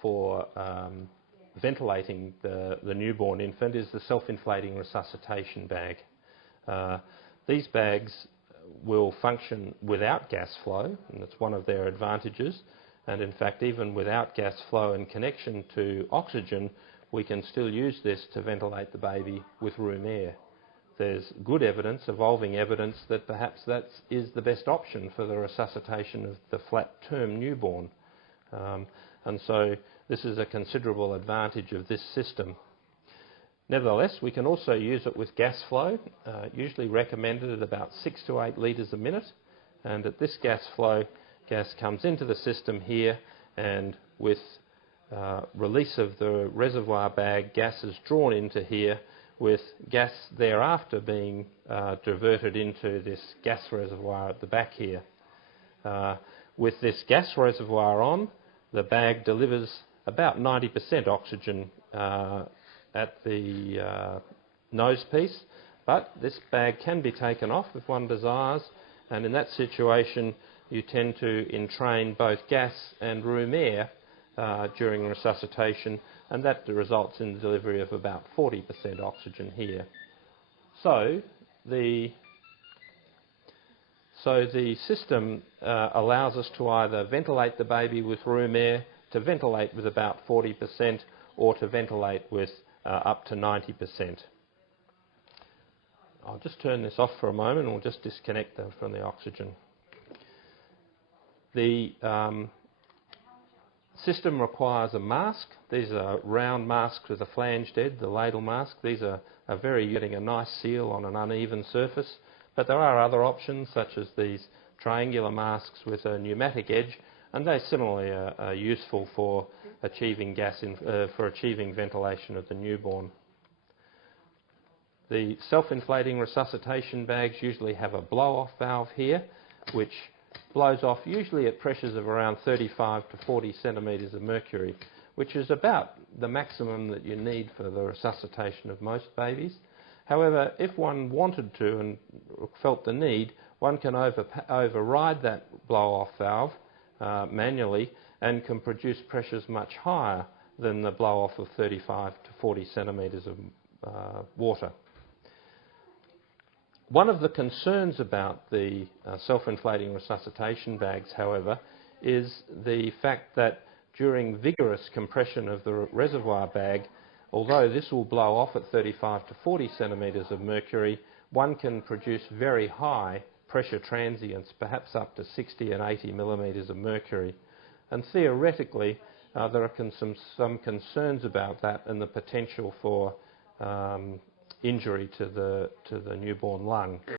for ventilating the newborn infant is the self-inflating resuscitation bag. These bags will function without gas flow, and it's one of their advantages. And in fact, even without gas flow and connection to oxygen, we can still use this to ventilate the baby with room air. There's good evidence, evolving evidence, that perhaps that is the best option for the resuscitation of the flat-term newborn. And so this is a considerable advantage of this system. Nevertheless, we can also use it with gas flow, usually recommended at about 6 to 8 litres a minute. And at this gas flow, gas comes into the system here, and with release of the reservoir bag, gas is drawn into here, with gas thereafter being diverted into this gas reservoir at the back here. With this gas reservoir on, the bag delivers about 90% oxygen at the nose piece, but this bag can be taken off if one desires, and in that situation you tend to entrain both gas and room air during resuscitation, and that results in the delivery of about 40% oxygen here. So the system allows us to either ventilate the baby with room air, to ventilate with about 40%, or to ventilate with up to 90%. I'll just turn this off for a moment, and we'll just disconnect them from the oxygen. The system requires a mask. These are round masks with a flanged edge, the ladle mask. These are very getting a nice seal on an uneven surface, but there are other options such as these triangular masks with a pneumatic edge, and they similarly are useful for achieving achieving ventilation of the newborn. The self-inflating resuscitation bags usually have a blow-off valve here, which blows off usually at pressures of around 35 to 40 centimetres of mercury, which is about the maximum that you need for the resuscitation of most babies. However, if one wanted to and felt the need, one can override that blow-off valve manually and can produce pressures much higher than the blow-off of 35 to 40 centimetres of water. One of the concerns about the self-inflating resuscitation bags, however, is the fact that during vigorous compression of the reservoir bag, although this will blow off at 35 to 40 centimetres of mercury, one can produce very high pressure transients, perhaps up to 60 and 80 millimetres of mercury. And theoretically, there are some concerns about that and the potential for injury to the newborn lung.